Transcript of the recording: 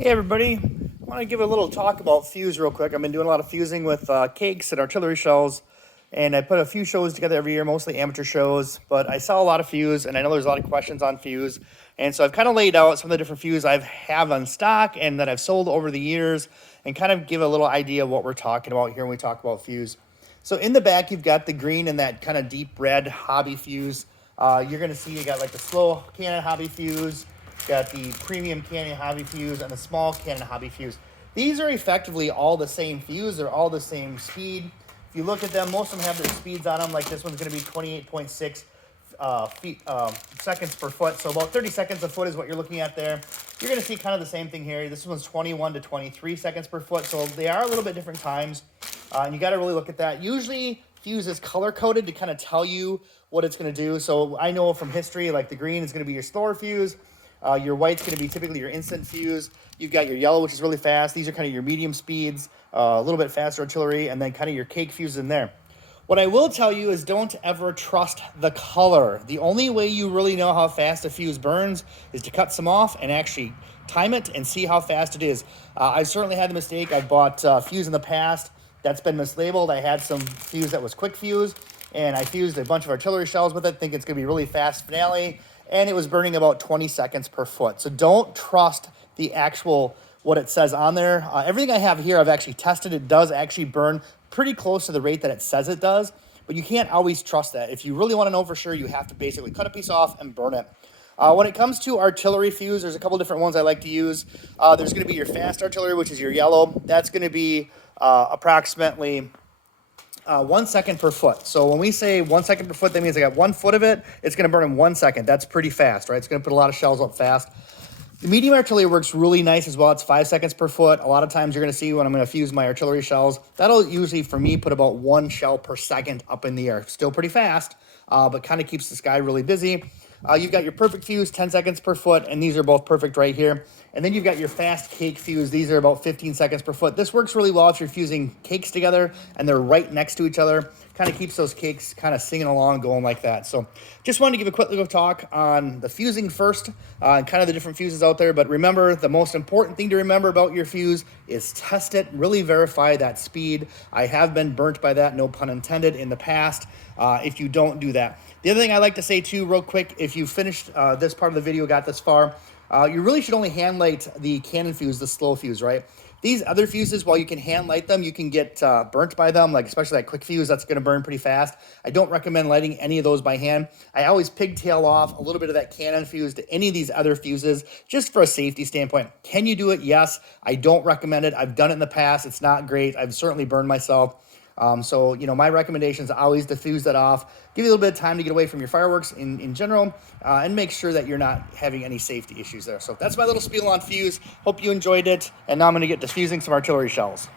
Hey everybody, I want to give a little talk about fuse real quick. I've been doing a lot of fusing with cakes and artillery shells, and I put a few shows together every year, mostly amateur shows, but I sell a lot of fuse, and I know there's a lot of questions on fuse, and so I've kind of laid out some of the different fuse I have on stock and that I've sold over the years, and kind of give a little idea of what we're talking about here when we talk about fuse. So in the back, you've got the green and that kind of deep red hobby fuse. You're going to see you got like the slow Canon hobby fuse, got the premium Canon hobby fuse, and the small Canon hobby fuse. These are effectively all the same fuse. They're all the same speed. If you look at them, most of them have their speeds on them. Like this one's going to be 28.6 seconds per foot. So about 30 seconds a foot is what you're looking at there. You're going to see kind of the same thing here. This one's 21 to 23 seconds per foot. So they are a little bit different times. And you got to really look at that. Usually fuse is color coded to kind of tell you what it's going to do. So I know from history, like the green is going to be your slower fuse. Your white's going to be typically your instant fuse. You've got your yellow, which is really fast. These are kind of your medium speeds, a little bit faster artillery, and then kind of your cake fuses in there. What I will tell you is don't ever trust the color. The only way you really know how fast a fuse burns is to cut some off and actually time it and see how fast it is. I've certainly had the mistake. I've bought fuse in the past that's been mislabeled. I had some fuse that was quick fuse, and I fused a bunch of artillery shells with it, thinking it's going to be really fast finale, and it was burning about 20 seconds per foot. So don't trust the actual, what it says on there. Everything I have here, I've actually tested. It does actually burn pretty close to the rate that it says it does, but you can't always trust that. If you really want to know for sure, you have to basically cut a piece off and burn it. When it comes to artillery fuse, there's a couple different ones I like to use. There's going to be your fast artillery, which is your yellow. That's going to be approximately 1 second per foot. So when we say 1 second per foot, that means I got 1 foot of it. It's going to burn in 1 second. That's pretty fast, right? It's going to put a lot of shells up fast. The medium artillery works really nice as well. It's 5 seconds per foot. A lot of times you're going to see when I'm going to fuse my artillery shells, that'll usually for me put about 1 shell per second up in the air. Still pretty fast, but kind of keeps the sky really busy. You've got your perfect fuse, 10 seconds per foot, and these are both perfect right here. And then you've got your fast cake fuse. These are about 15 seconds per foot. This works really well if you're fusing cakes together and they're right next to each other. Kind of keeps those cakes kind of singing along, going like that. So just wanted to give a quick little talk on the fusing first, and kind of the different fuses out there. But remember, the most important thing to remember about your fuse is test it, really verify that speed. I have been burnt by that, no pun intended, in the past if you don't do that. The other thing I like to say too, real quick, if you finished this part of the video, got this far, you really should only hand light the Canon fuse, the slow fuse, right? These other fuses, while you can hand light them, you can get burnt by them, like especially that quick fuse, that's going to burn pretty fast. I don't recommend lighting any of those by hand. I always pigtail off a little bit of that Canon fuse to any of these other fuses, just for a safety standpoint. Can you do it? Yes. I don't recommend it. I've done it in the past. It's not great. I've certainly burned myself. So, you know, my recommendation is always diffuse that off, give you a little bit of time to get away from your fireworks in general, and make sure that you're not having any safety issues there. So that's my little spiel on fuse. Hope you enjoyed it. And now I'm going to get diffusing some artillery shells.